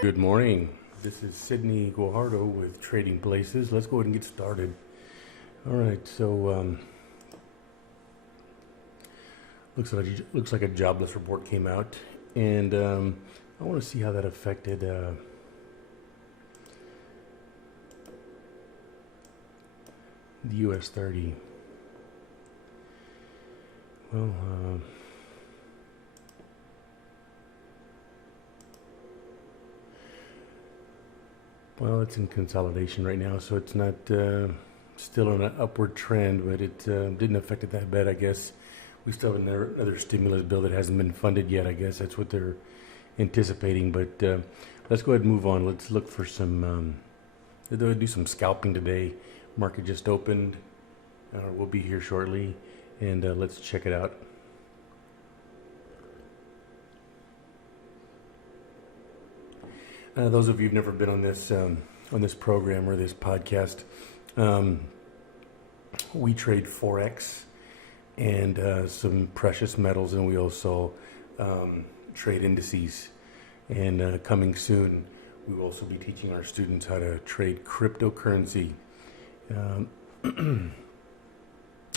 Good morning. This is Sydney Guajardo with Trading Places. Let's go ahead and get started. All right, so looks like a jobless report came out, and I want to see how that affected the US 30. Well, it's in consolidation right now, so it's not still on an upward trend, but it didn't affect it that bad, I guess. We still have another stimulus bill that hasn't been funded yet. I guess that's what they're anticipating. But let's go ahead and move on. Let's look for some. They'll do some scalping today. Market just opened. We'll be here shortly, and let's check it out. Those of you who've never been on this program or this podcast, we trade Forex and some precious metals, and we also trade indices. And coming soon, we will also be teaching our students how to trade cryptocurrency. I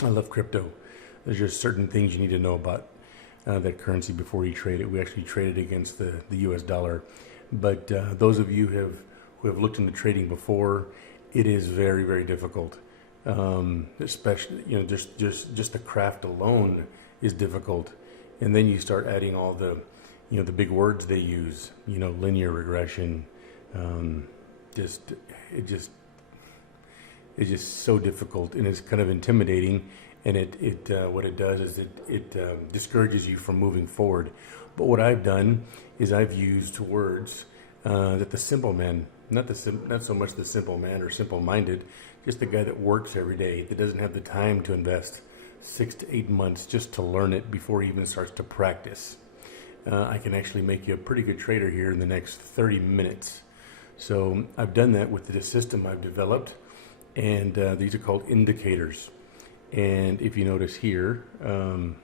love crypto. There's just certain things you need to know about that currency before you trade it. We actually trade it against the US dollar. But those of you who have looked into trading before, it is very, very difficult. Especially, just the craft alone is difficult, and then you start adding all the big words they use, linear regression. It's just so difficult, and it's kind of intimidating. And what it does is it discourages you from moving forward. But what I've done is I've used words that the simple man, not so much the simple man or simple-minded, just the guy that works every day, that doesn't have the time to invest 6 to 8 months just to learn it before he even starts to practice. I can actually make you a pretty good trader here in the next 30 minutes. So I've done that with the system I've developed, and these are called indicators. And if you notice here, let me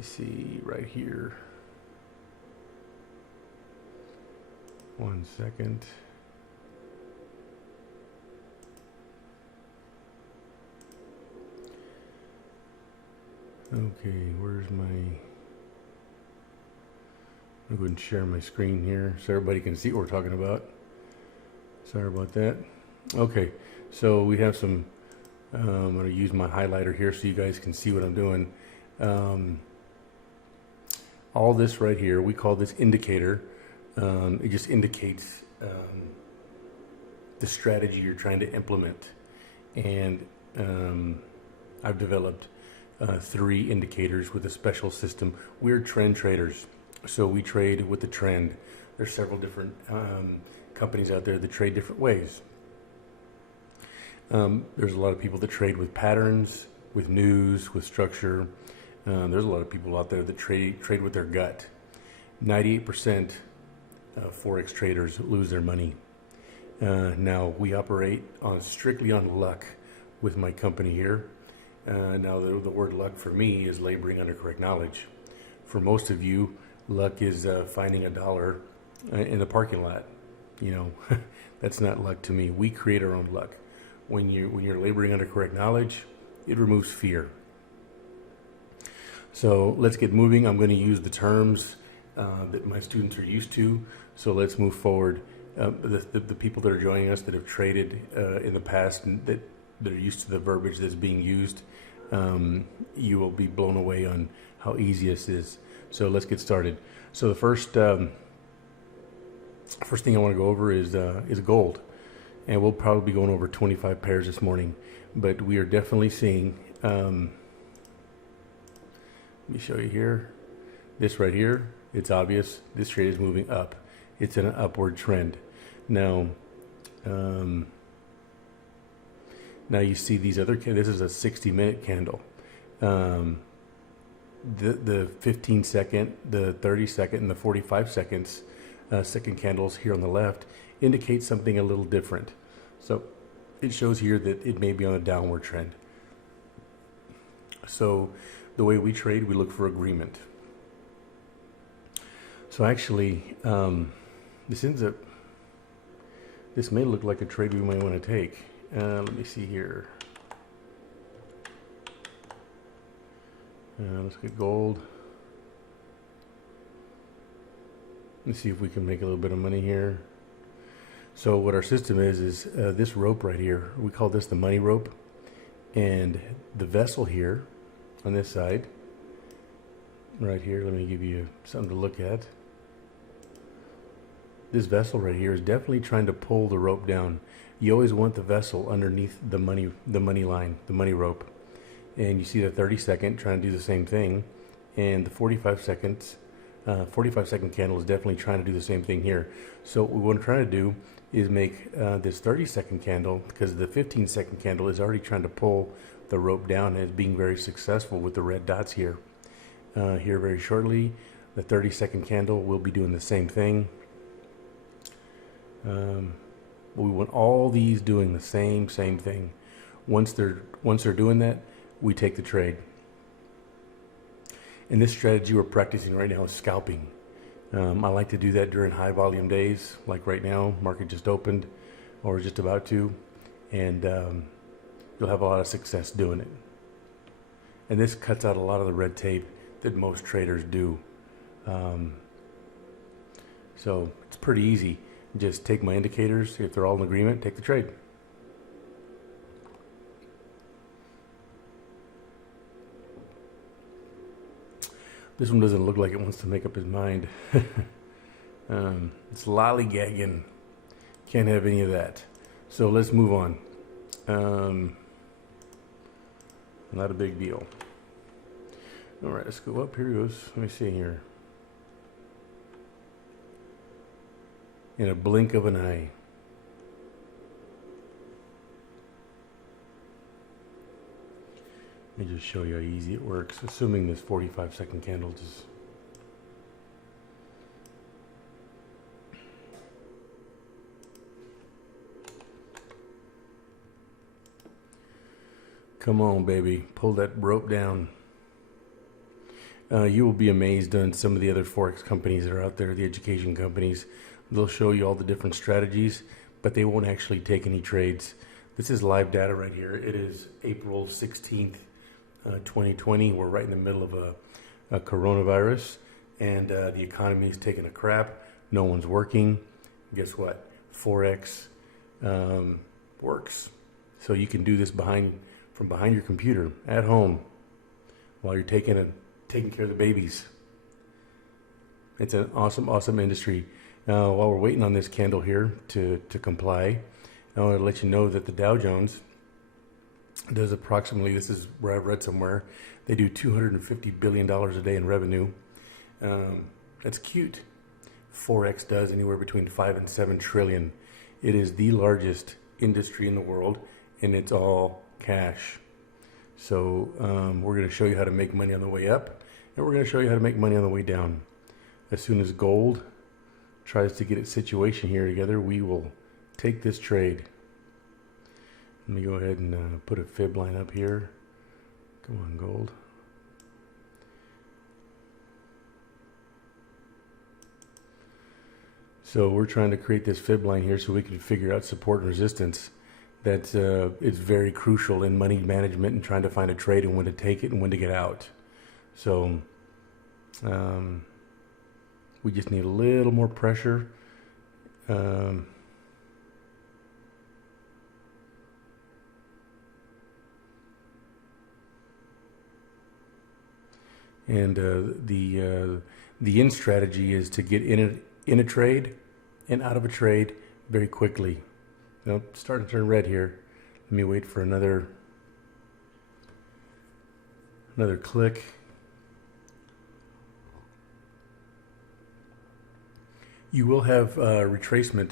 see right here. One second. Okay, where's my... I'm going to share my screen here so everybody can see what we're talking about. Sorry about that. Okay, so we have some... I'm going to use my highlighter here so you guys can see what I'm doing. All this right here, we call this indicator. It just indicates the strategy you're trying to implement. And I've developed 3 indicators with a special system. We're trend traders, so we trade with the trend. There's several different companies out there that trade different ways. There's a lot of people that trade with patterns, with news, with structure. There's a lot of people out there that trade with their gut. 98% of Forex traders lose their money. Now, we operate strictly on luck with my company here. Now, the word luck for me is laboring under correct knowledge. For most of you, luck is finding $1 in the parking lot. That's not luck to me. We create our own luck. When you're laboring under correct knowledge, it removes fear. So let's get moving. I'm going to use the terms that my students are used to. So let's move forward. The people that are joining us that have traded in the past and that are used to the verbiage that's being used, you will be blown away on how easy this is. So let's get started. So the first thing I want to go over is gold. And we'll probably be going over 25 pairs this morning. But we are definitely seeing... let me show you here. This right here, it's obvious. This trade is moving up. It's in an upward trend. Now you see these other... This is a 60-minute candle. The 15 second, the 30 second, and the 45 seconds second candles here on the left indicate something a little different. So it shows here that it may be on a downward trend. So the way we trade, we look for agreement. So actually, this may look like a trade we might want to take. Let me see here. Let's get gold. Let's see if we can make a little bit of money here. So what our system is this rope right here. We call this the money rope. And the vessel here on this side, right here, let me give you something to look at. This vessel right here is definitely trying to pull the rope down. You always want the vessel underneath the money line, the money rope. And you see the 30-second trying to do the same thing. And the 45-second candle is definitely trying to do the same thing here. So what we want to try to do is make this 30-second candle, because the 15-second candle is already trying to pull the rope down and is being very successful with the red dots here. Here very shortly, the 30-second candle will be doing the same thing. We want all these doing the same thing. Once they're doing that, we take the trade. And this strategy we're practicing right now is scalping. I like to do that during high volume days, like right now, market just opened, or just about to, and you'll have a lot of success doing it. And this cuts out a lot of the red tape that most traders do. So it's pretty easy. Just take my indicators. If they're all in agreement, take the trade. This one doesn't look like it wants to make up his mind. It's lollygagging. Can't have any of that. So let's move on. Not a big deal. All right, let's go up. Here it goes. Let me see here. In a blink of an eye. Let me just show you how easy it works, assuming this 45-second candle just... Come on, baby. Pull that rope down. You will be amazed on some of the other Forex companies that are out there, the education companies. They'll show you all the different strategies, but they won't actually take any trades. This is live data right here. It is April 16th, 2020. We're right in the middle of a coronavirus, and the economy is taking a crap. No one's working. Guess what? Forex works. So you can do this from behind your computer at home while you're taking care of the babies. It's an awesome industry. While we're waiting on this candle here to comply, I want to let you know that the Dow Jones does approximately, this is where I've read somewhere, they do $250 billion a day in revenue. That's cute. Forex does anywhere between 5 and 7 trillion. It is the largest industry in the world, and it's all cash. So we're going to show you how to make money on the way up, and we're going to show you how to make money on the way down. As soon as gold tries to get its situation here together, we will take this trade. Let me go ahead and put a fib line up here. Come on, gold. So we're trying to create this fib line here so we can figure out support and resistance. That is very crucial in money management and trying to find a trade and when to take it and when to get out. So we just need a little more pressure. And the in strategy is to get in a trade and out of a trade very quickly. Now, it's starting to turn red here. Let me wait for another click. You will have retracement,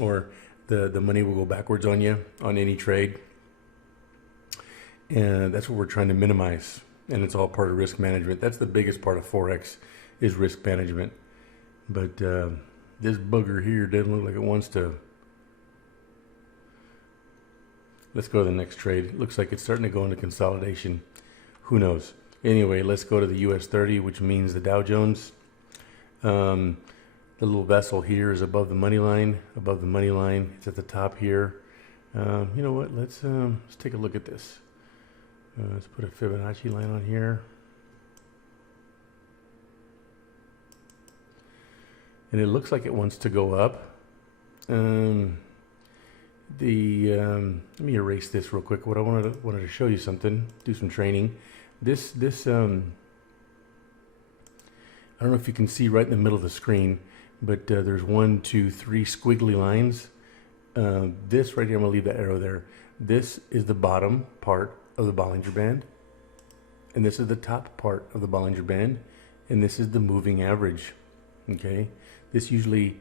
or the money will go backwards on you on any trade. And that's what we're trying to minimize. And it's all part of risk management. That's the biggest part of Forex, is risk management. But this booger here doesn't look like it wants to. Let's go to the next trade. It looks like it's starting to go into consolidation. Who knows? Anyway, let's go to the US 30, which means the Dow Jones. The little vessel here is above the money line. Above the money line, it's at the top here. You know what? Let's take a look at this. Let's put a Fibonacci line on here. And it looks like it wants to go up. Let me erase this real quick. What I wanted to show you something, do some training. This I don't know if you can see right in the middle of the screen, but there's 1, 2, 3 squiggly lines. This right here, I'm gonna leave that arrow there. This is the bottom part of the Bollinger Band, and this is the top part of the Bollinger Band, and this is the moving average. Okay, this usually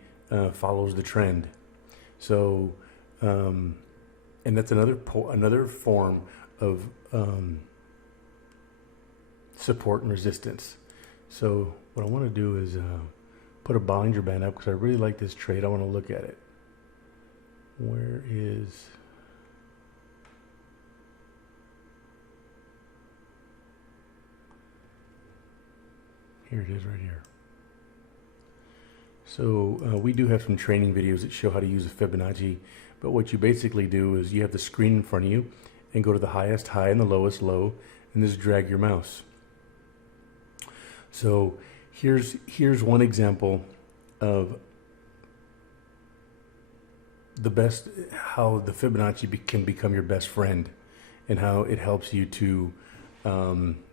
follows the trend. So, and that's another form of support and resistance. So what I want to do is put a Bollinger Band up because I really like this trade. I want to look at it. Where is... Here it is right here. So we do have some training videos that show how to use a Fibonacci, but what you basically do is you have the screen in front of you and go to the highest high and the lowest low and just drag your mouse. So here's one example of the best, how the Fibonacci can become your best friend and how it helps you to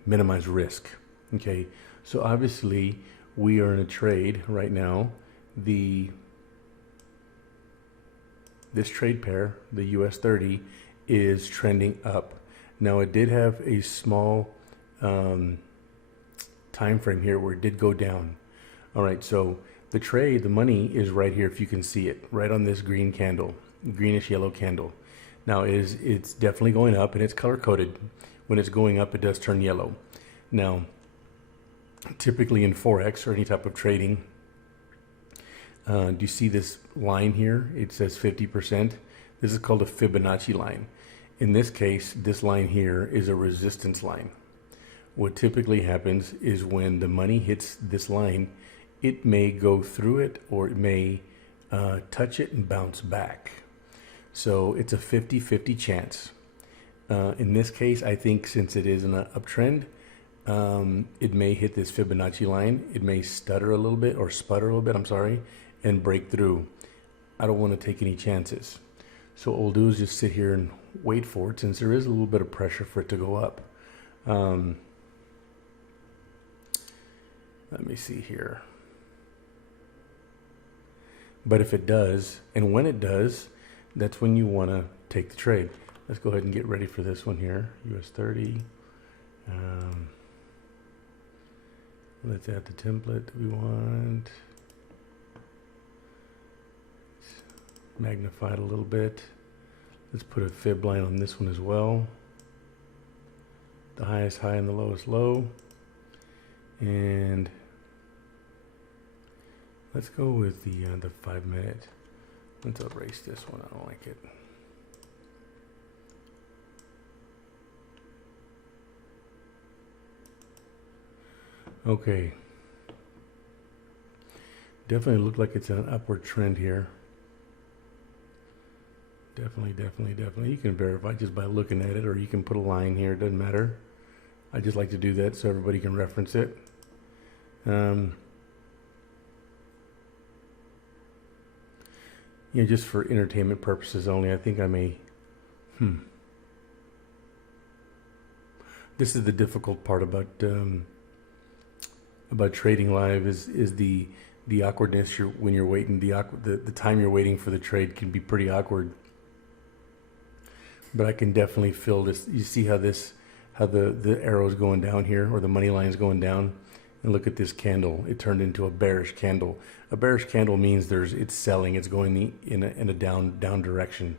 minimize risk. Okay, so obviously we are in a trade right now. This trade pair, the US 30, is trending up. Now it did have a small time frame here where it did go down. All right, so the trade, the money is right here, if you can see it, right on this green candle, greenish yellow candle. Now it's definitely going up, and it's color coded. When it's going up, it does turn yellow. Now, typically in Forex or any type of trading, do you see this line here? It says 50%. This is called a Fibonacci line. In this case, this line here is a resistance line. What typically happens is when the money hits this line, it may go through it or it may touch it and bounce back. So it's a 50-50 chance. In this case, I think since it is an uptrend, it may hit this Fibonacci line. It may stutter a little bit or sputter a little bit, I'm sorry, and break through. I don't want to take any chances. So what we'll do is just sit here and wait for it, since there is a little bit of pressure for it to go up. Let me see here. But if it does, and when it does, that's when you want to take the trade. Let's go ahead and get ready for this one here. US 30. Let's add the template that we want. Magnify it a little bit. Let's put a fib line on this one as well. The highest high and the lowest low. And let's go with the 5 minute. Let's erase this one. I don't like it. Okay. Definitely look like it's an upward trend here. Definitely. You can verify just by looking at it, or you can put a line here. It doesn't matter. I just like to do that so everybody can reference it. You know, just for entertainment purposes only, I think I may. This is the difficult part about trading live is the awkwardness. When you're waiting, the time you're waiting for the trade can be pretty awkward. But I can definitely feel this. You see how the arrow is going down here, or the money line is going down, and look at this candle. It turned into a bearish candle. A bearish candle means it's selling. It's going in a down direction.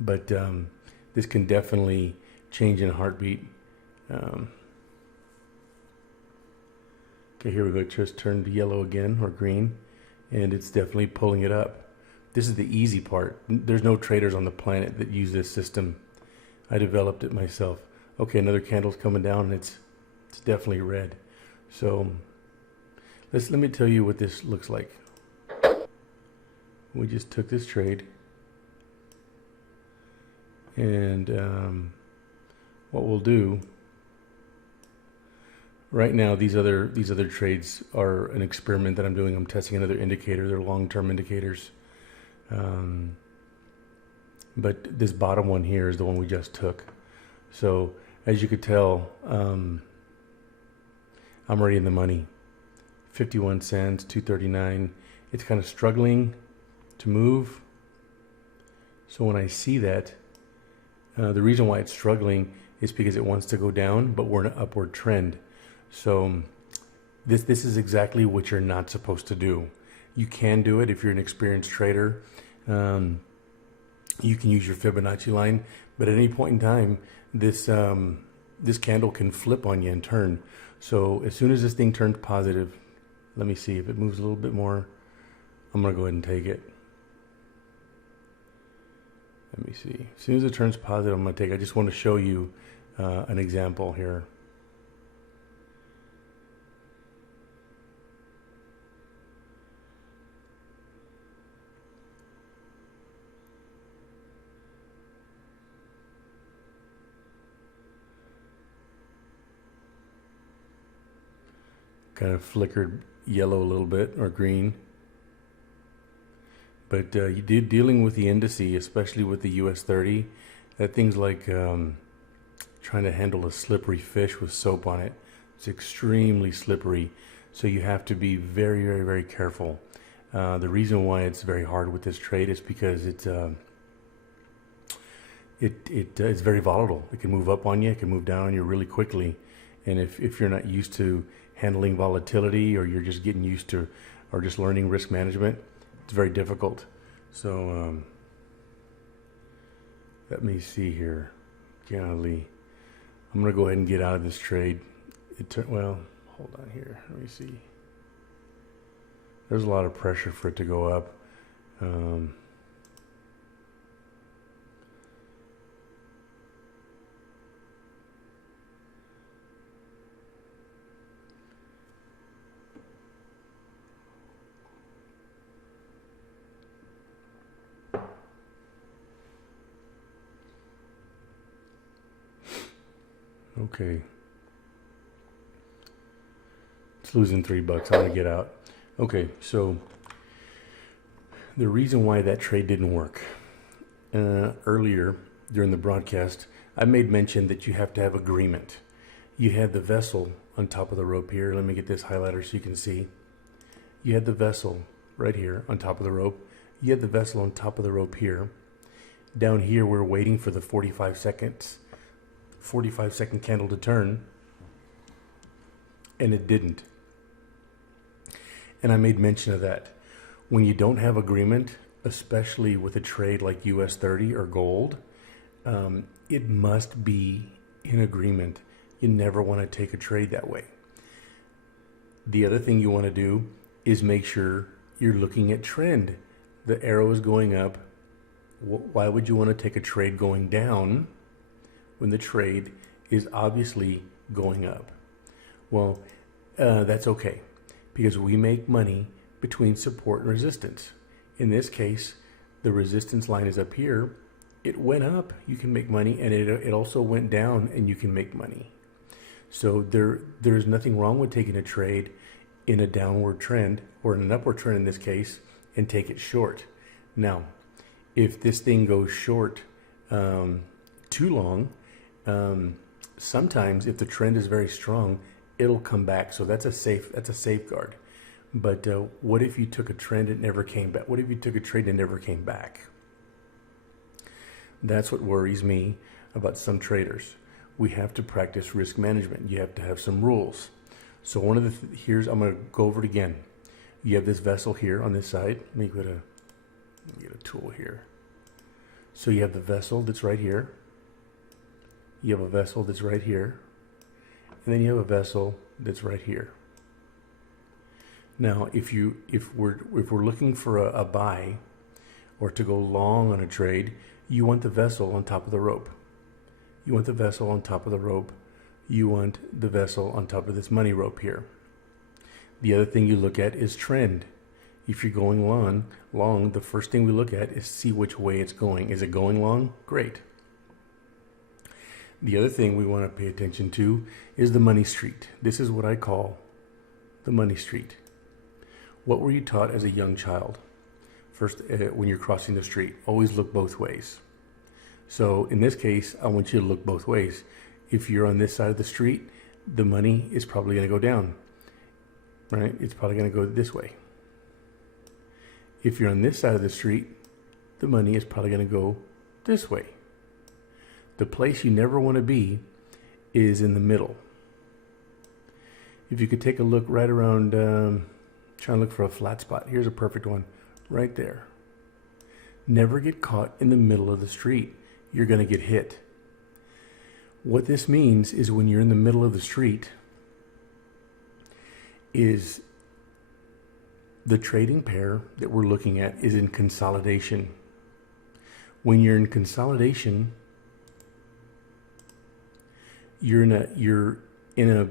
But this can definitely change in a heartbeat. Okay, here we go. It just turned yellow again, or green, and it's definitely pulling it up. This is the easy part. There's no traders on the planet that use this system. I developed it myself. Okay, another candle's coming down, and it's definitely red. So Let me tell you what this looks like. We just took this trade, and what we'll do right now, these other trades are an experiment that I'm doing. I'm testing another indicator. They're long-term indicators, but this bottom one here is the one we just took. So as you could tell, I'm already in the money. 51 cents, 239. It's kind of struggling to move. So when I see that, the reason why it's struggling is because it wants to go down, but we're in an upward trend. So this is exactly what you're not supposed to do. You can do it if you're an experienced trader. You can use your Fibonacci line, but at any point in time, this candle can flip on you and turn. So as soon as this thing turns positive, let me see if it moves a little bit more. I'm gonna go ahead and take it. Let me see. As soon as it turns positive, I'm gonna take it. I just want to show you an example here. Kind of flickered yellow a little bit, or green. But you did dealing with the indice, especially with the US 30, that thing's like trying to handle a slippery fish with soap on it. It's extremely slippery, so you have to be very, very, very careful. The reason why it's very hard with this trade is because it's very volatile. It can move up on you, it can move down on you really quickly, and if you're not used to handling volatility, or you're just getting used to, or just learning risk management, it's very difficult. So let me see here. Golly, I'm gonna go ahead and get out of this trade. Well, hold on here. Let me see. There's a lot of pressure for it to go up. Okay. It's losing $3. I'm gonna get out. Okay, so the reason why that trade didn't work, earlier during the broadcast, I made mention that you have to have agreement. You had the vessel on top of the rope here. Let me get this highlighter so you can see. You had the vessel right here on top of the rope. You had the vessel on top of the rope here. Down here, we're waiting for the 45-second candle to turn, and it didn't. And I made mention of that. When you don't have agreement, especially with a trade like US 30 or gold, it must be in agreement. You never want to take a trade that way. The other thing you want to do is make sure you're looking at trend. The arrow is going up. Why would you want to take a trade going down when the trade is obviously going up? Well, that's okay, because we make money between support and resistance. In this case, the resistance line is up here. It went up, you can make money, and it also went down, and you can make money. So there's nothing wrong with taking a trade in a downward trend, or in an upward trend in this case, and take it short. Now, if this thing goes short too long, sometimes if the trend is very strong, it'll come back. So that's a safeguard. But what if you took a trend and it never came back? What if you took a trade and it never came back? That's what worries me about some traders. We have to practice risk management. You have to have some rules. So one of the here's, I'm going to go over it again. You have this vessel here on this side. Let me get a tool here. So you have the vessel that's right here. You have a vessel that's right here. And then you have a vessel that's right here. Now, if we're looking for a buy or to go long on a trade, you want the vessel on top of the rope. You want the vessel on top of the rope. You want the vessel on top of this money rope here. The other thing you look at is trend. If you're going long, the first thing we look at is see which way it's going. Is it going long? Great. The other thing we want to pay attention to is the money street. This is what I call the money street. What were you taught as a young child? First, when you're crossing the street, always look both ways. So in this case, I want you to look both ways. If you're on this side of the street, the money is probably going to go down, right? It's probably going to go this way. If you're on this side of the street, the money is probably going to go this way. The place you never want to be is in the middle. If you could take a look right around, try and look for a flat spot. Here's a perfect one, right there. Never get caught in the middle of the street. You're going to get hit. What this means is when you're in the middle of the street, is the trading pair that we're looking at is in consolidation. When you're in consolidation, you're in a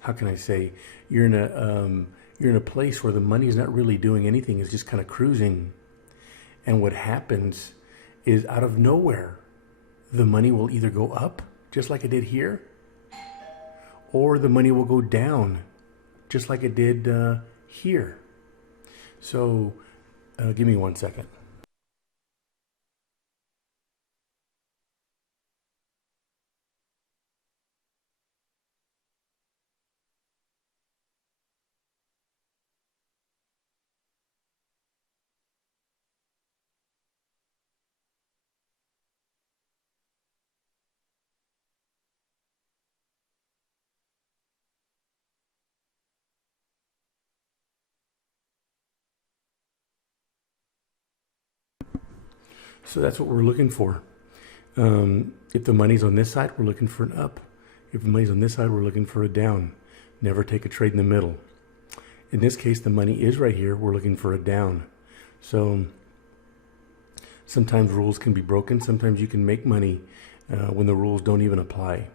how can I say, you're in a place where the money is not really doing anything. It's just kind of cruising. And what happens is, out of nowhere, the money will either go up, just like it did here, or the money will go down, just like it did here. So give me 1 second. So that's what we're looking for. If the money's on this side, we're looking for an up. If the money's on this side, we're looking for a down. Never take a trade in the middle. In this case, the money is right here. We're looking for a down. So sometimes rules can be broken. Sometimes you can make money when the rules don't even apply.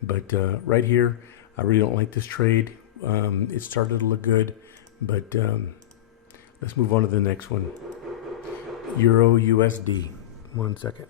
But right here, I really don't like this trade. It started to look good, but let's move on to the next one. Euro USD. 1 second.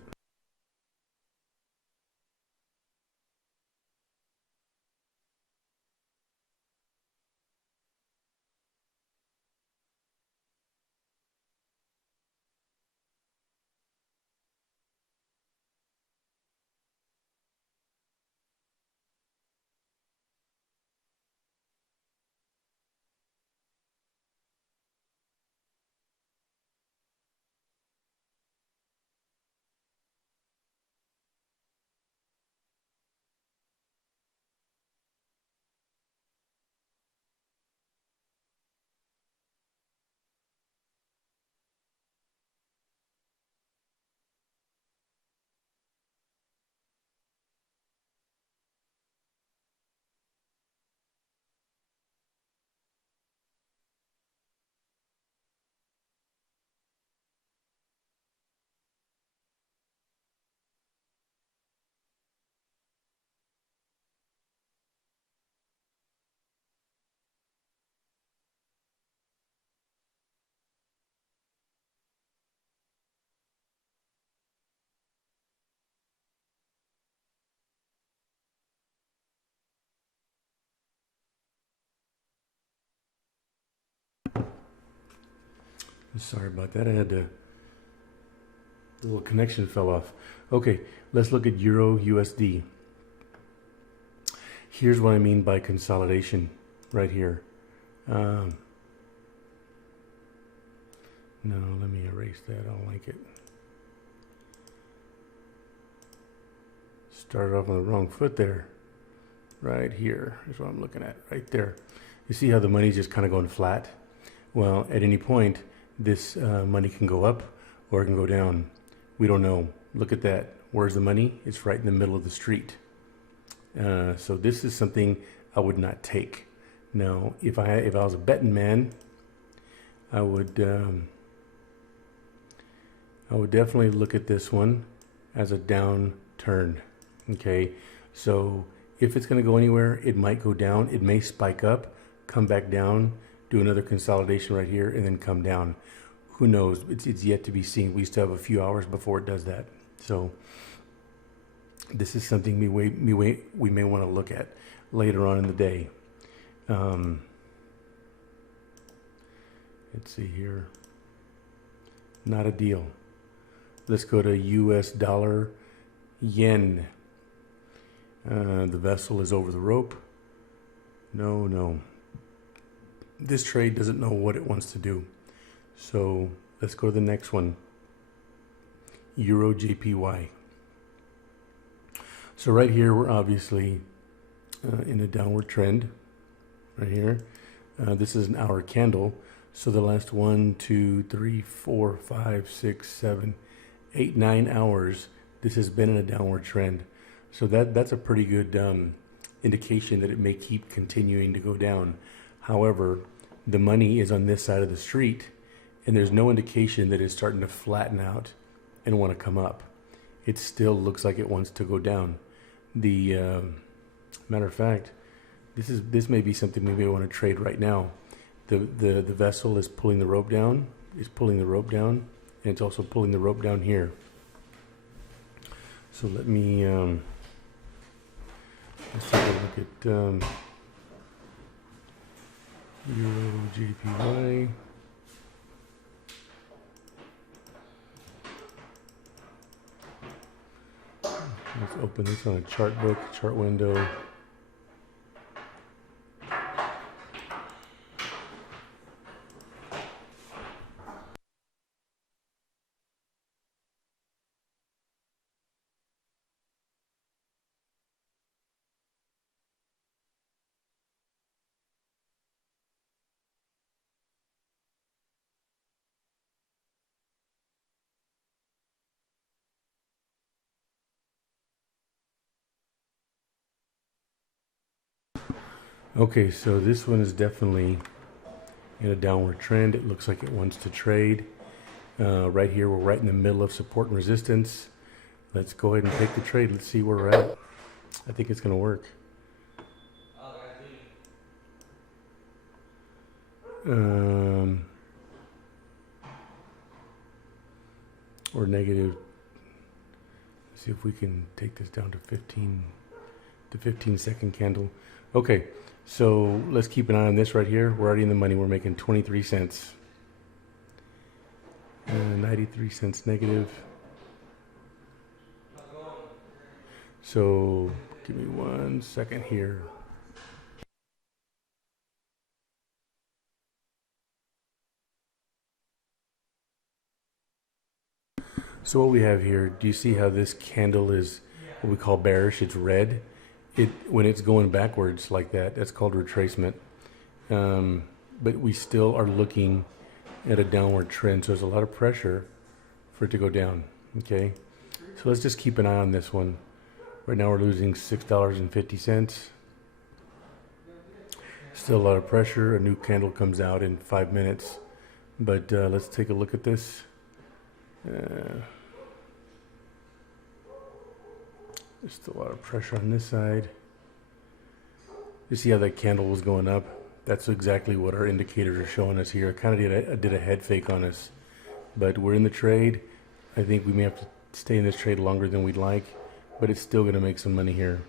Sorry about that. The little connection fell off. Okay, let's look at Euro USD. Here's what I mean by consolidation right here. No, let me erase that. I don't like it. Started off on the wrong foot there. Right here is what I'm looking at. Right there. You see how the money's just kind of going flat? Well, at any point, this money can go up or it can go down. We don't know. Look at that. Where's the money? It's right in the middle of the street. So this is something I would not take. Now, if I was a betting man, I would definitely look at this one as a downturn. Okay, so if it's going to go anywhere, it might go down. It may spike up, come back down, do another consolidation right here, and then come down. Who knows? It's yet to be seen. We still have a few hours before it does that. So this is something we may want to look at later on in the day. Let's see here. Not a deal. Let's go to US dollar yen. The vessel is over the rope. No. This trade doesn't know what it wants to do. So let's go to the next one. Euro JPY. So right here, we're obviously in a downward trend right here. This is an hour candle. So the last 1, 2, 3, 4, 5, 6, 7, 8, 9 hours, this has been in a downward trend. So that's a pretty good indication that it may keep continuing to go down. However, the money is on this side of the street, and there's no indication that it's starting to flatten out and want to come up. It still looks like it wants to go down. The matter of fact, this may be something we may want to trade right now. The vessel is pulling the rope down, and it's also pulling the rope down here. So let me let's take a look at Euro JPY. Let's open this on a chart book, chart window. Okay, so this one is definitely in a downward trend. It looks like it wants to trade. Right here, we're right in the middle of support and resistance. Let's go ahead and take the trade. Let's see where we're at. I think it's going to work. Or negative. Let's see if we can take this down to 15-second candle. Okay, so let's keep an eye on this right here. We're already in the money. We're making 23 cents. 93 cents negative. So give me 1 second here. So what we have here, do you see how this candle is what we call bearish? It's red. When it's going backwards like that, that's called retracement. But we still are looking at a downward trend, so there's a lot of pressure for it to go down. Okay, so let's just keep an eye on this one. Right now we're losing $6.50. Still a lot of pressure. A new candle comes out in 5 minutes, but let's take a look at this. There's still a lot of pressure on this side. You see how that candle was going up? That's exactly what our indicators are showing us here. I kind of did a head fake on us, but we're in the trade. I think we may have to stay in this trade longer than we'd like, but it's still going to make some money here.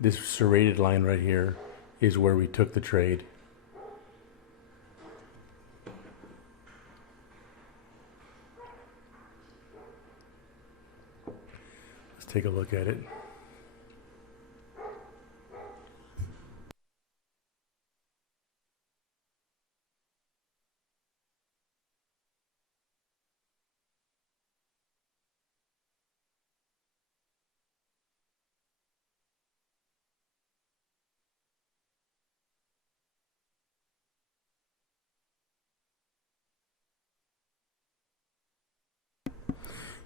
This serrated line right here is where we took the trade. Let's take a look at it.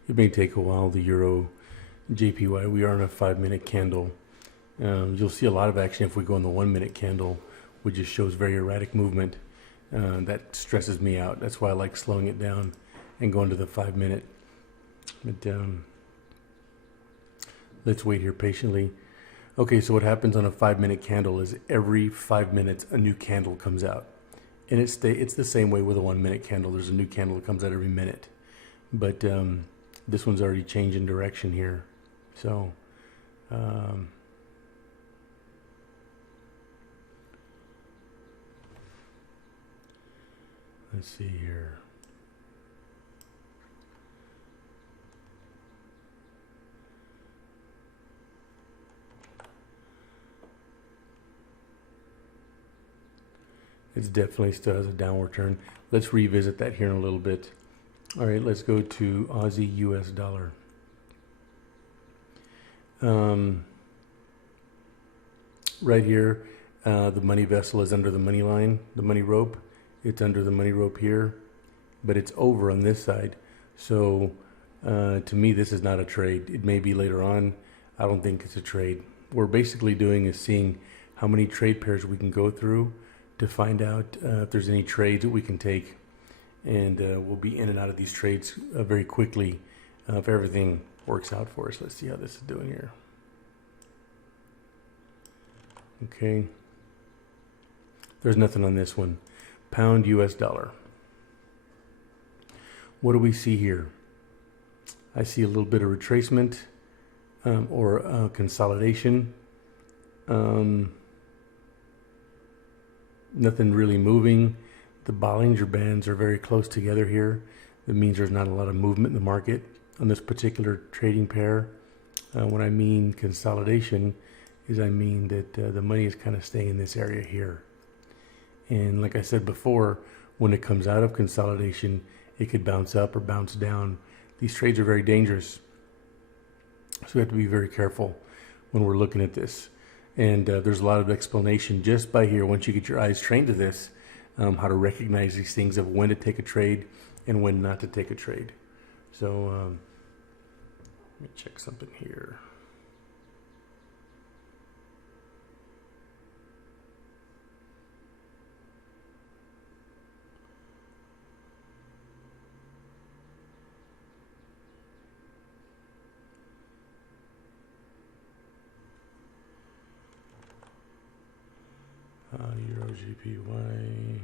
It may take a while, the Euro JPY. We are on a 5-minute candle. You'll see a lot of action if we go on the 1-minute candle, which just shows very erratic movement. That stresses me out. That's why I like slowing it down and going to the 5-minute. But let's wait here patiently. Okay, so what happens on a 5-minute candle is every 5 minutes a new candle comes out. And it's the same way with a 1-minute candle. There's a new candle that comes out every minute. But this one's already changing direction here. So let's see here. It's definitely still has a downward turn. Let's revisit that here in a little bit. All right, let's go to Aussie US dollar. Right here, the money vessel is under the money line, the money rope. It's under the money rope here, but it's over on this side. So to me, this is not a trade. It may be later on. I don't think it's a trade. What we're basically doing is seeing how many trade pairs we can go through to find out if there's any trades that we can take. And we'll be in and out of these trades very quickly if everything works out for us. Let's see how this is doing here. Okay. There's nothing on this one. Pound US dollar. What do we see here? I see a little bit of retracement or consolidation. Nothing really moving. The Bollinger Bands are very close together here. That means there's not a lot of movement in the market on this particular trading pair. When I mean consolidation, I mean that the money is kind of staying in this area here. And like I said before, when it comes out of consolidation, it could bounce up or bounce down. These trades are very dangerous. So we have to be very careful when we're looking at this. And there's a lot of explanation just by here, once you get your eyes trained to this, how to recognize these things of when to take a trade and when not to take a trade. So let me check something here. Euro GPY.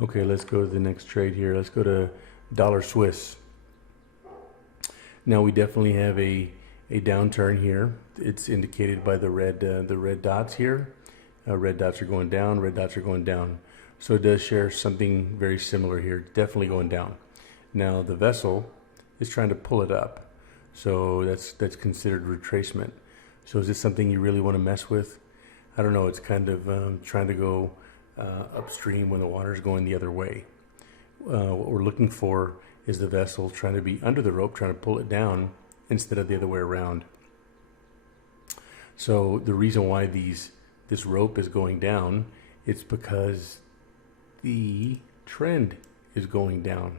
Okay, let's go to the next trade here. Let's go to dollar Swiss. Now we definitely have a downturn here. It's indicated by the red dots here. Red dots are going down, red dots are going down. So it does share something very similar here, definitely going down. Now the vessel is trying to pull it up. So that's considered retracement. So is this something you really want to mess with? I don't know, it's kind of trying to go upstream when the water is going the other way. What we're looking for is the vessel trying to be under the rope, trying to pull it down instead of the other way around. So the reason why this rope is going down, it's because the trend is going down.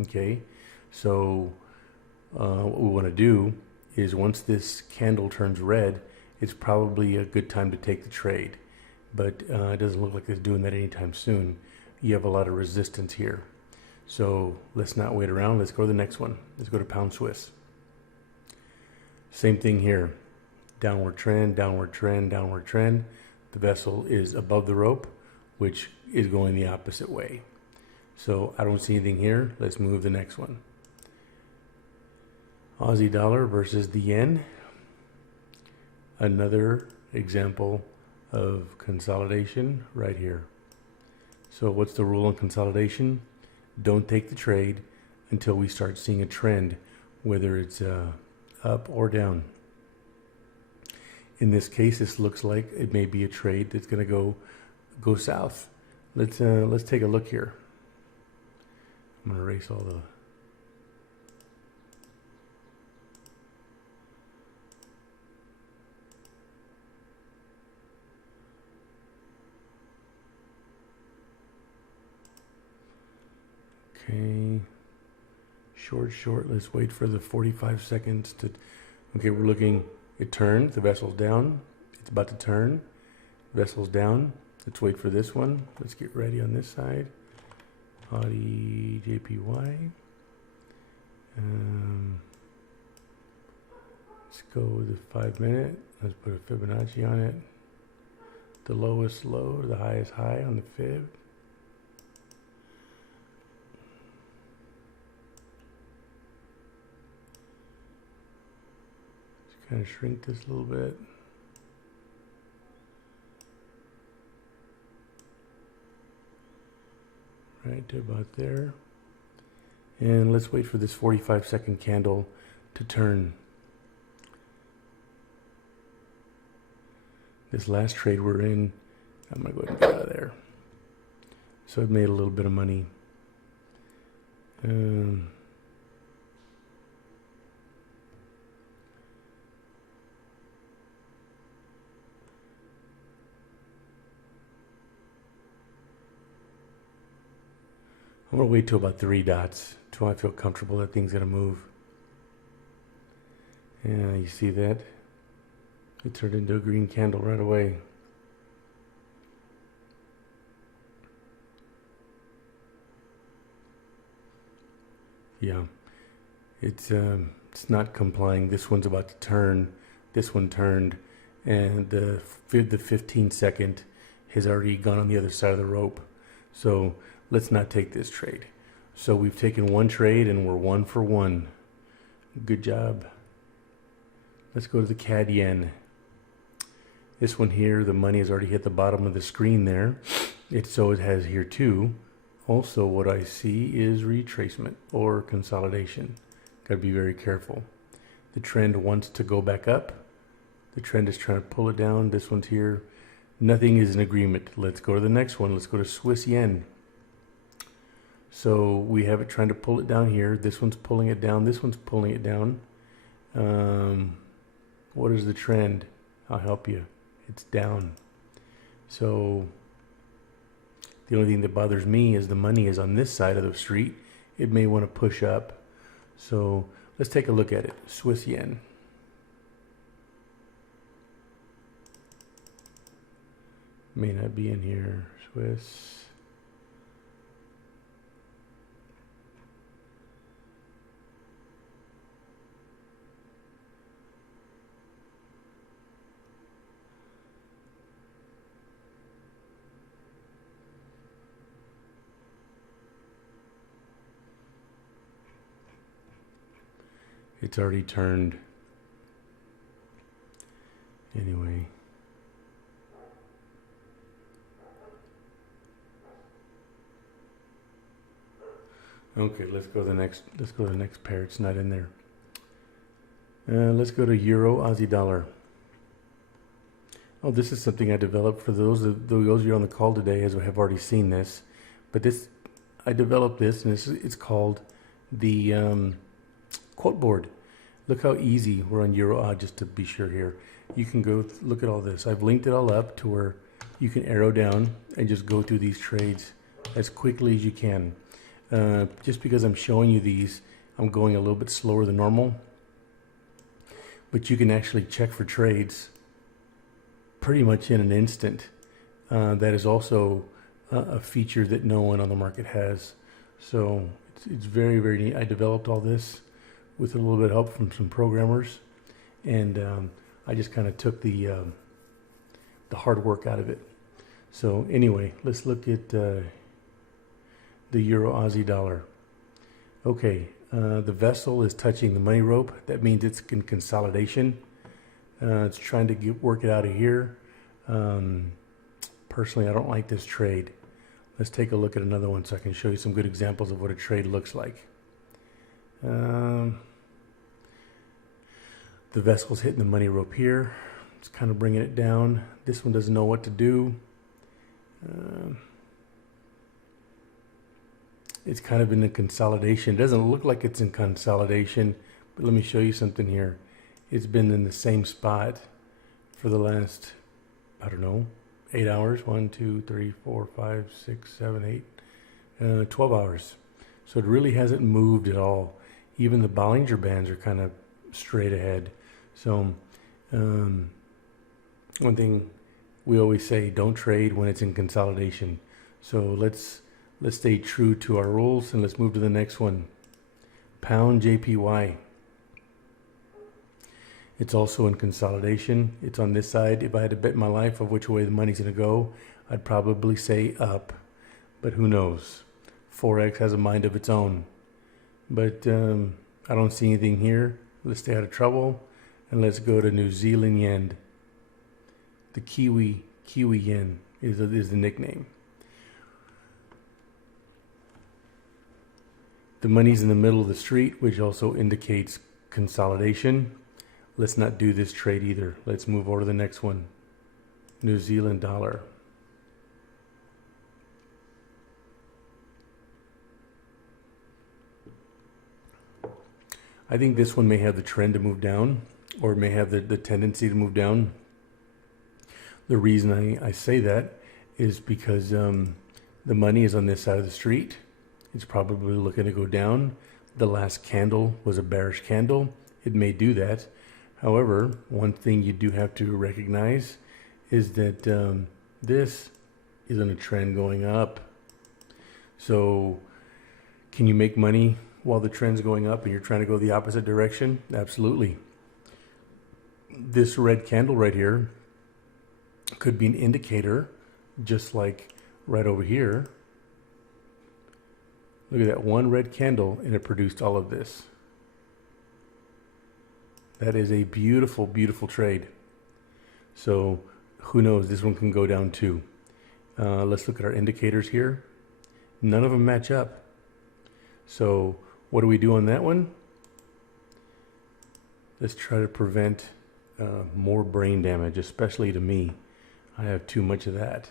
Okay, so what we want to do is once this candle turns red, it's probably a good time to take the trade, but it doesn't look like it's doing that anytime soon. You have a lot of resistance here, so let's not wait around. Let's go to the next one. Let's go to pound Swiss. Same thing here. Downward trend, downward trend, downward trend. The vessel is above the rope, which is going the opposite way. So I don't see anything here. Let's move the next one. Aussie dollar versus the yen. Another example of consolidation right here. So what's the rule on consolidation? Don't take the trade until we start seeing a trend, whether it's up or down. In this case, this looks like it may be a trade that's going to go south. Let's take a look here. I'm going to erase all the. Okay. Short. Let's wait for the 45 seconds to. Okay, we're looking. It turned. The vessel's down. It's about to turn. Vessel's down. Let's wait for this one. Let's get ready on this side. Audi JPY. Let's go with the 5 minute. Let's put a Fibonacci on it. The lowest low, the highest high on the fib. Just kind of shrink this a little bit. Right to about there. And let's wait for this 45-second candle to turn. This last trade we're in, I'm going to go ahead and get out of there. So I've made a little bit of money. I'm going to wait till about 3 dots, till I feel comfortable that thing's going to move. Yeah, you see that? It turned into a green candle right away. Yeah, it's not complying. This one's about to turn. This one turned, and the 15-second has already gone on the other side of the rope. So let's not take this trade. So we've taken one trade and we're 1 for 1. Good job. Let's go to the CAD yen. This one here, the money has already hit the bottom of the screen there. So it has here too. Also what I see is retracement or consolidation. Got to be very careful. The trend wants to go back up. The trend is trying to pull it down. This one's here. Nothing is in agreement. Let's go to the next one. Let's go to Swiss yen. So we have it trying to pull it down here. This one's pulling it down. This one's pulling it down. What is the trend? I'll help you. It's down. So the only thing that bothers me is the money is on this side of the street. It may want to push up. So let's take a look at it. Swiss yen. May not be in here. Swiss. It's already turned. Anyway. Okay, let's go to the next. Let's go to the next pair. It's not in there. Let's go to Euro Aussie dollar. Oh, this is something I developed for those of you on the call today, as I have already seen this. But this, I developed this, and it's called the quote board. Look how easy we're on Euro just to be sure here. You can go look at all this. I've linked it all up to where you can arrow down and just go through these trades as quickly as you can. Just because I'm showing you these, I'm going a little bit slower than normal. But you can actually check for trades pretty much in an instant. That is also a feature that no one on the market has. So it's very, very neat. I developed all this with a little bit of help from some programmers, and I just kind of took the hard work out of it. So anyway, let's look at the Euro Aussie dollar. Okay, the vessel is touching the money rope. That means it's in consolidation. It's trying to work it out of here. Personally, I don't like this trade. Let's take a look at another one so I can show you some good examples of what a trade looks like. The vessel's hitting the money rope here. It's kind of bringing it down. This one doesn't know what to do. It's kind of in a consolidation. It doesn't look like it's in consolidation, but let me show you something here. It's been in the same spot for the last, I don't know, 8 hours. 1, 2, 3, 4, 5, 6, 7, 8, 12 hours. So it really hasn't moved at all. Even the Bollinger Bands are kind of straight ahead. So one thing we always say don't trade when it's in consolidation. So let's stay true to our rules and let's move to the next one. Pound JPY. It's also in consolidation. It's on this side. If I had to bet my life of which way the money's going to go, I'd probably say up. But who knows? Forex has a mind of its own. But I don't see anything here. Let's stay out of trouble. And let's go to New Zealand yen. The Kiwi yen is the nickname. The money's in the middle of the street, which also indicates consolidation. Let's not do this trade either. Let's move over to the next one. New Zealand dollar. I think this one may have the trend to move down, or may have the tendency to move down. The reason I say that is because the money is on this side of the street. It's probably looking to go down. The last candle was a bearish candle. It may do that. However, one thing you do have to recognize is that this is on a trend going up. So can you make money while the trend's going up and you're trying to go the opposite direction? Absolutely. This red candle right here could be an indicator, just like right over here. Look at that one red candle, and it produced all of this. That is a beautiful, beautiful trade. So who knows, this one can go down too. Let's look at our indicators here. None of them match up. So what do we do on that one? Let's try to prevent more brain damage, especially to me. I have too much of that.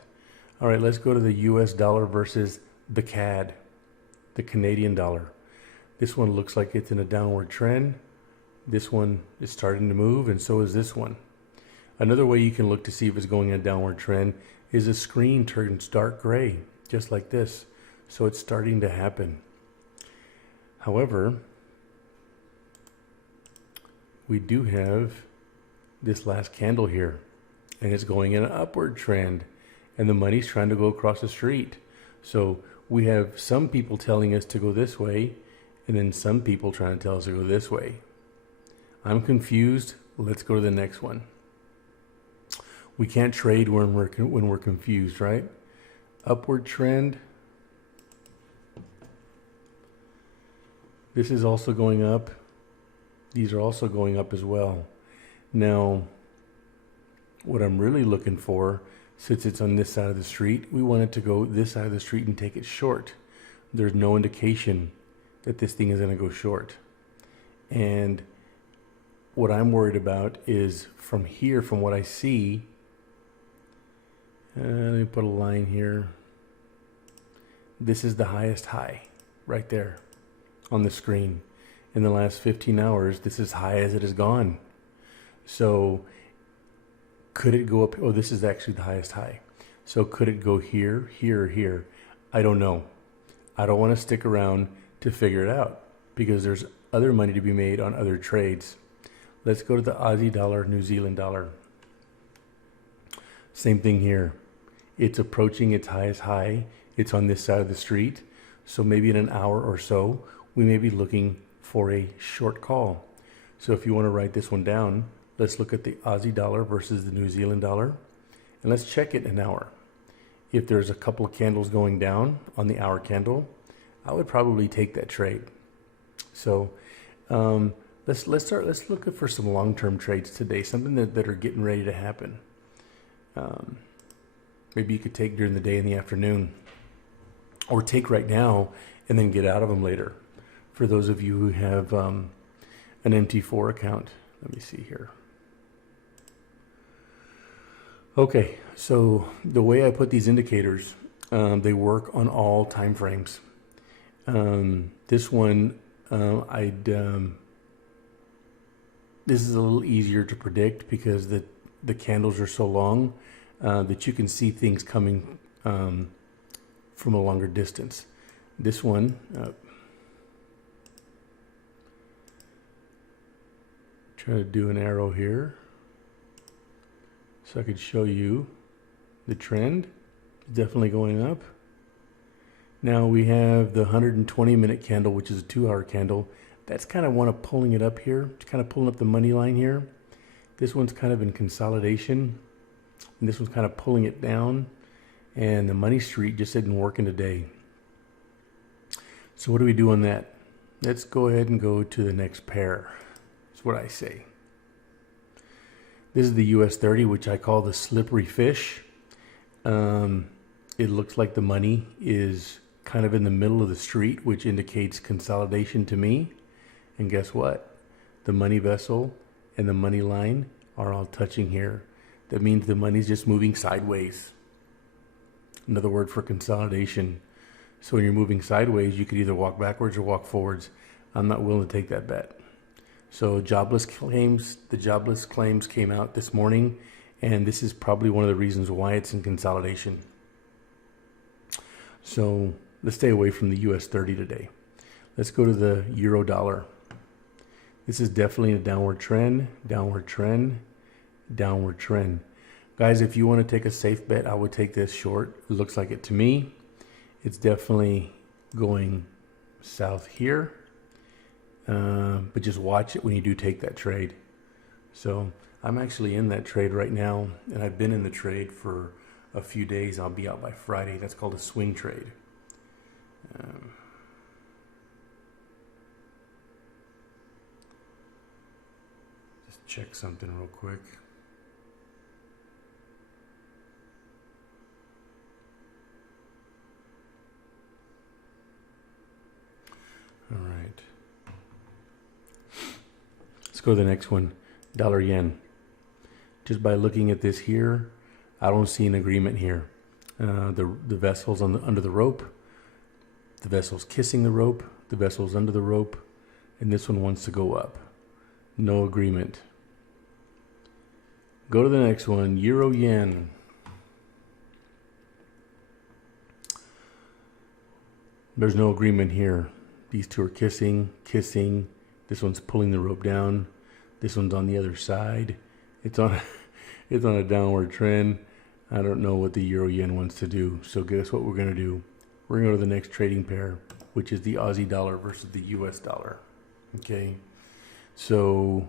All right, let's go to the US dollar versus the CAD, the Canadian dollar. This one looks like it's in a downward trend. This one is starting to move, and so is this one. Another way you can look to see if it's going in a downward trend is the screen turns dark gray, just like this. So it's starting to happen. However, we do have this last candle here, and it's going in an upward trend, and the money's trying to go across the street. So we have some people telling us to go this way, and then some people trying to tell us to go this way. I'm confused. Let's go to the next one. We can't trade when we're confused, right? Upward trend. This is also going up. These are also going up as well. Now, what I'm really looking for, since it's on this side of the street, we want it to go this side of the street and take it short. There's no indication that this thing is going to go short. And what I'm worried about is from here, from what I see, let me put a line here. This is the highest high right there on the screen. In the last 15 hours, this is high as it has gone. So could it go up? Oh, this is actually the highest high. So could it go here, here, or here? I don't know. I don't want to stick around to figure it out because there's other money to be made on other trades. Let's go to the Aussie dollar, New Zealand dollar. Same thing here. It's approaching its highest high. It's on this side of the street. So maybe in an hour or so, we may be looking for a short call. So if you want to write this one down, let's look at the Aussie dollar versus the New Zealand dollar. And let's check it in an hour. If there's a couple of candles going down on the hour candle, I would probably take that trade. So let's look for some long-term trades today, something that are getting ready to happen. Maybe you could take during the day and the afternoon, or take right now and then get out of them later. For those of you who have an MT4 account, let me see here. Okay, so the way I put these indicators, they work on all time frames. This one, this is a little easier to predict because the candles are so long that you can see things coming from a longer distance. This one, try to do an arrow here so I could show you The trend is definitely going up. Now we have the 120-minute candle, which is a 2-hour candle. That's kind of pulling it up here. It's kind of pulling up the money line here. This one's kind of in consolidation. And this one's kind of pulling it down. And the money street just isn't working today. So what do we do on that? Let's go ahead and go to the next pair. That's what I say. This is the US 30, which I call the slippery fish. It looks like the money is kind of in the middle of the street, which indicates consolidation to me. And guess what? The money vessel and the money line are all touching here. That means the money's just moving sideways. Another word for consolidation. So when you're moving sideways, you could either walk backwards or walk forwards. I'm not willing to take that bet. So the jobless claims came out this morning, and this is probably one of the reasons why it's in consolidation. So let's stay away from the US 30 today. Let's go to the euro dollar. This is definitely a downward trend, downward trend, downward trend. Guys, if you want to take a safe bet, I would take this short. It looks like it to me. It's definitely going south here. But just watch it when you do take that trade. So I'm actually in that trade right now, and I've been in the trade for a few days. I'll be out by Friday. That's called a swing trade. Just check something real quick. All right. Let's go to the next one. Dollar yen. Just by looking at this here, I don't see an agreement here. The vessel's under the rope. The vessel's kissing the rope. The vessel's under the rope. And this one wants to go up. No agreement. Go to the next one. Euro yen. There's no agreement here. These two are kissing. This one's pulling the rope down. This one's on the other side. It's on a downward trend. I don't know what the euro yen wants to do. So guess what we're going to do? We're going to go to the next trading pair, which is the Aussie dollar versus the US dollar. Okay. So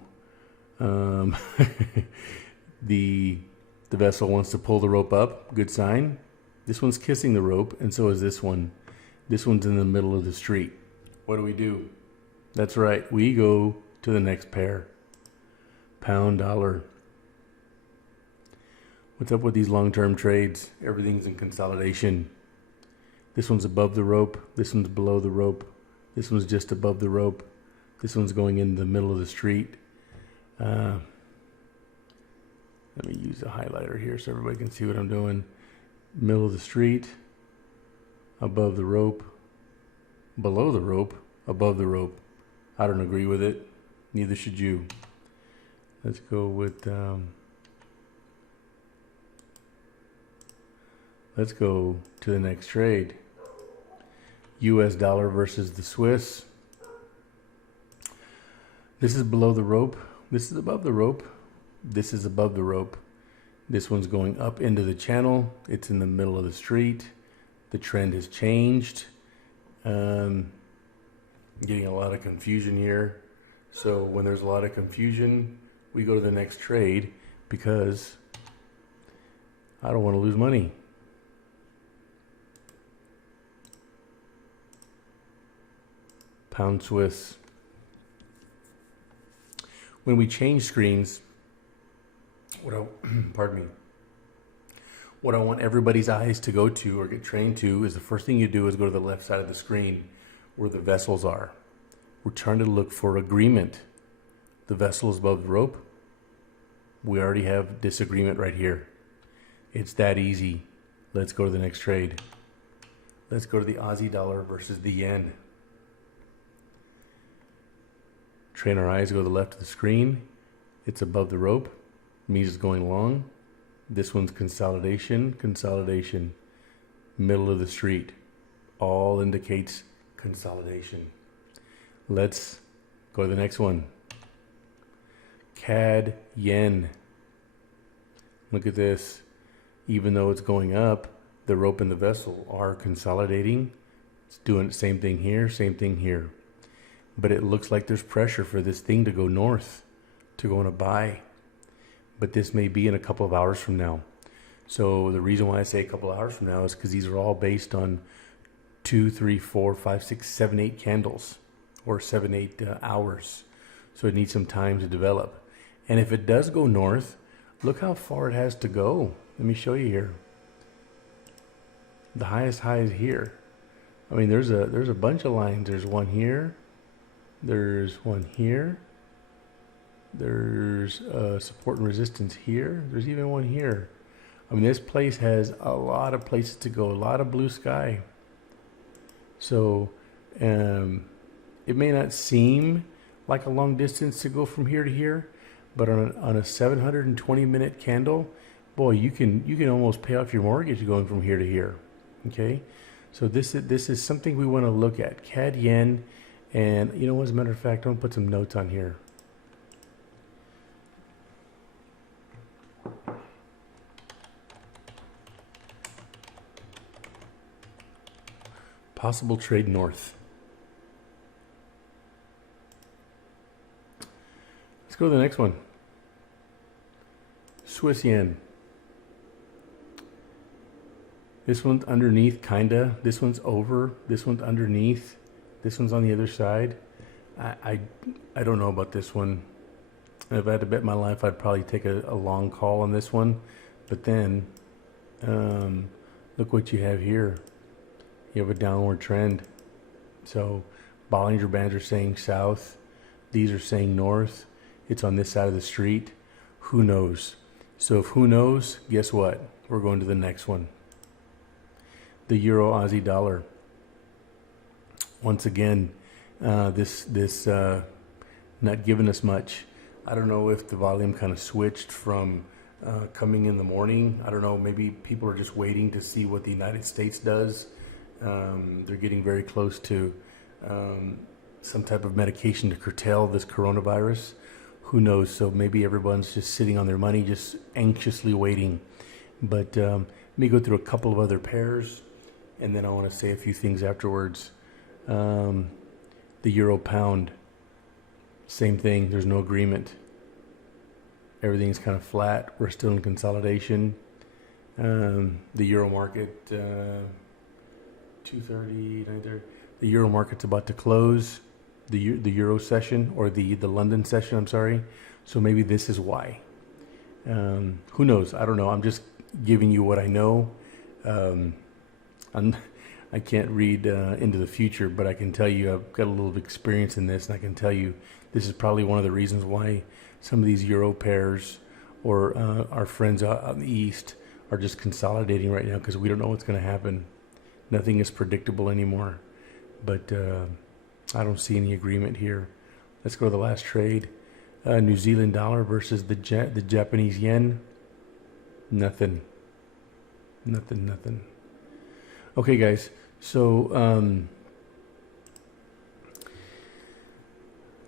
the vessel wants to pull the rope up. Good sign. This one's kissing the rope, and so is this one. This one's in the middle of the street. What do? That's right. We go to the next pair. Pound dollar. What's up with these long-term trades? Everything's in consolidation. This one's above the rope. This one's below the rope. This one's just above the rope. This one's going in the middle of the street. Let me use a highlighter here so everybody can see what I'm doing. Middle of the street. Above the rope. Below the rope. Above the rope. I don't agree with it. Neither should you. Let's go with let's go to the next trade. US dollar versus the Swiss. This is below the rope. This is above the rope. This is above the rope. This one's going up into the channel. It's in the middle of the street. The trend has changed. Getting a lot of confusion here. So when there's a lot of confusion, we go to the next trade because I don't want to lose money. Pound Swiss. When we change screens, pardon me. What I want everybody's eyes to go to or get trained to is the first thing you do is go to the left side of the screen where the vessels are. We're trying to look for agreement. The vessel is above the rope. We already have disagreement right here. It's that easy. Let's go to the next trade. Let's go to the Aussie dollar versus the yen. Train our eyes, go to the left of the screen. It's above the rope. It means it's going long. This one's consolidation, consolidation. Middle of the street. All indicates consolidation. Let's go to the next one. CAD yen. Look at this. Even though it's going up, the rope and the vessel are consolidating. It's doing the same thing here, same thing here. But it looks like there's pressure for this thing to go north, to go on a buy. But this may be in a couple of hours from now. So the reason why I say a couple of hours from now is because these are all based on 2, 3, 4, 5, 6, 7, 8 candles, or 7, 8 hours. So it needs some time to develop. And if it does go north, look how far it has to go. Let me show you here. The highest high is here. I mean, there's a bunch of lines. There's one here. There's one here. There's support and resistance here. There's even one here. I mean, this place has a lot of places to go, a lot of blue sky. So it may not seem like a long distance to go from here to here, but on a 720-minute candle, boy, you can almost pay off your mortgage going from here to here. Okay, so this is something we want to look at. CAD yen, and you know, as a matter of fact, I'm gonna put some notes on here. Possible trade north. Let's go to the next one. Swiss yen. This one's underneath, kinda. This one's over. This one's underneath. This one's on the other side. I don't know about this one. If I had to bet my life, I'd probably take a long call on this one. But then, look what you have here. You have a downward trend. So Bollinger Bands are saying south. These are saying north. It's on this side of the street. Who knows? So if who knows, guess what? We're going to the next one. The Euro Aussie dollar. Once again, this not giving us much. I don't know if the volume kind of switched from coming in the morning. I don't know. Maybe people are just waiting to see what the United States does. They're getting very close to some type of medication to curtail this coronavirus. Who knows? So maybe everyone's just sitting on their money, just anxiously waiting. But let me go through a couple of other pairs, and then I want to say a few things afterwards. The Euro Pound, same thing. There's no agreement. Everything's kind of flat. We're still in consolidation. The Euro market, 230, 930. The Euro market's about to close. The Euro session, or the London session, I'm sorry. So maybe this is why. Who knows? I don't know. I'm just giving you what I know. I can't read into the future, but I can tell you I've got a little experience in this, and I can tell you this is probably one of the reasons why some of these Euro pairs, or our friends out in the East, are just consolidating right now, because we don't know what's going to happen. Nothing is predictable anymore. But I don't see any agreement here. Let's go to the last trade. New Zealand dollar versus the Japanese yen. Nothing. Okay, guys. So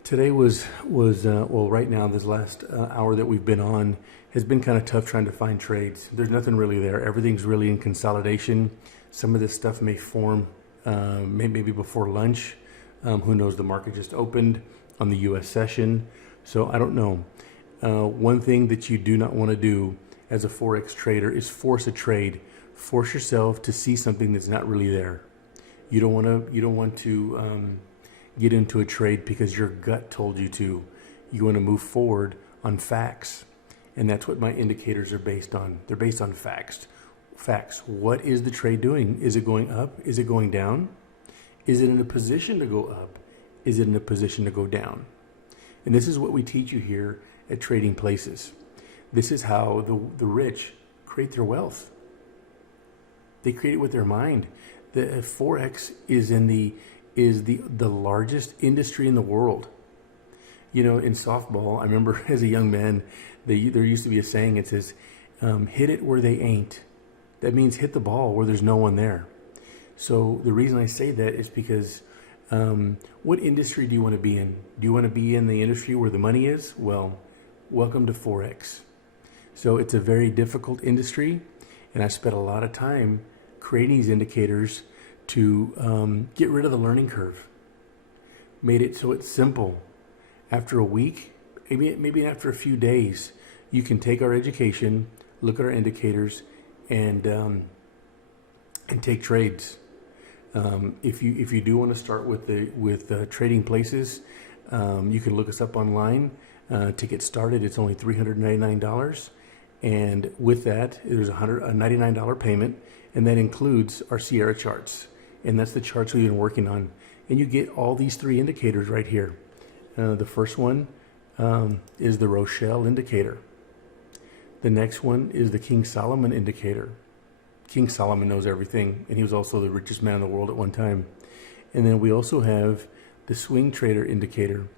today was well, right now, this last hour that we've been on has been kind of tough trying to find trades. There's nothing really there. Everything's really in consolidation. Some of this stuff may form maybe before lunch. Who knows? The market just opened on the U.S. session. So I don't know. One thing that you do not want to do as a Forex trader is force a trade. Force yourself to see something that's not really there. You don't want to get into a trade because your gut told you to. You want to move forward on facts. And that's what my indicators are based on. They're based on facts. Facts. What is the trade doing? Is it going up? Is it going down? Is it in a position to go up? Is it in a position to go down? And this is what we teach you here at Trading Places. This is how the rich create their wealth. They create it with their mind. The Forex is the largest industry in the world. You know, in softball, I remember as a young man, there used to be a saying. It says, "Hit it where they ain't." That means hit the ball where there's no one there. So the reason I say that is because what industry do you want to be in? Do you want to be in the industry where the money is? Well, welcome to Forex. So it's a very difficult industry, And I spent a lot of time creating these indicators to get rid of the learning curve. Made it so it's simple. After a week, maybe after a few days, you can take our education, look at our indicators, and take trades. If you do want to start with trading places, you can look us up online to get started. It's only $399, and with that, there's a $99 payment, and that includes our Sierra charts, and that's the charts we've been working on. And you get all these three indicators right here. The first one is the Rochelle indicator. The next one is the King Solomon indicator. King Solomon knows everything, and he was also the richest man in the world at one time. And then we also have the swing trader indicator,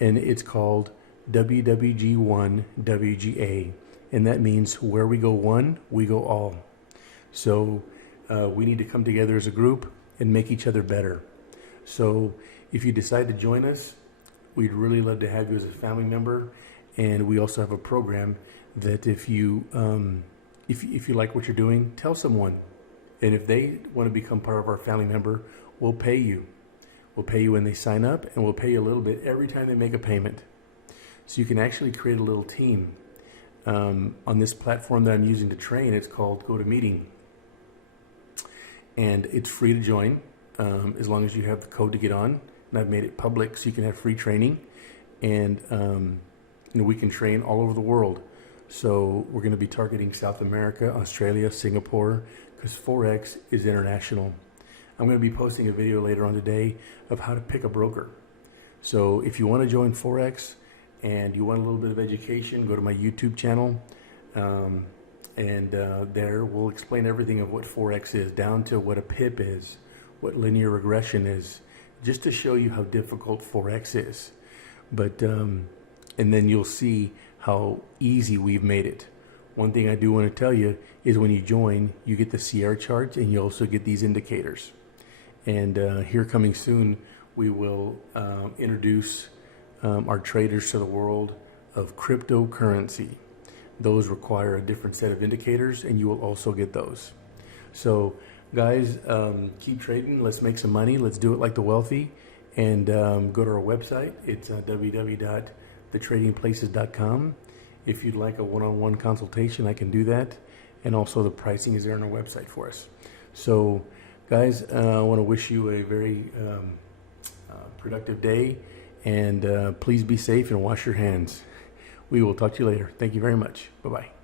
and it's called WWG1 WGA, and that means where we go one, we go all. So we need to come together as a group and make each other better. So if you decide to join us, we'd really love to have you as a family member. And we also have a program that if you like what you're doing, tell someone. And if they want to become part of our family member, we'll pay you. We'll pay you when they sign up, and we'll pay you a little bit every time they make a payment. So you can actually create a little team. On this platform that I'm using to train, it's called GoToMeeting. And it's free to join as long as you have the code to get on. And I've made it public so you can have free training. And we can train all over the world. So we're going to be targeting South America, Australia, Singapore, because Forex is international. I'm going to be posting a video later on today of how to pick a broker. So if you want to join Forex and you want a little bit of education, go to my YouTube channel. There we'll explain everything of what Forex is, down to what a pip is, what linear regression is, just to show you how difficult Forex is. But and then you'll see how easy we've made it. One thing I do want to tell you is when you join, you get the Sierra charts, and you also get these indicators. And here coming soon, we will introduce our traders to the world of cryptocurrency. Those require a different set of indicators, and you will also get those. So guys, keep trading. Let's make some money. Let's do it like the wealthy. And go to our website. It's www.thetradingplaces.com. If you'd like a one-on-one consultation, I can do that. And also the pricing is there on our website for us. So guys, I want to wish you a very productive day. And please be safe and wash your hands. We will talk to you later. Thank you very much. Bye-bye.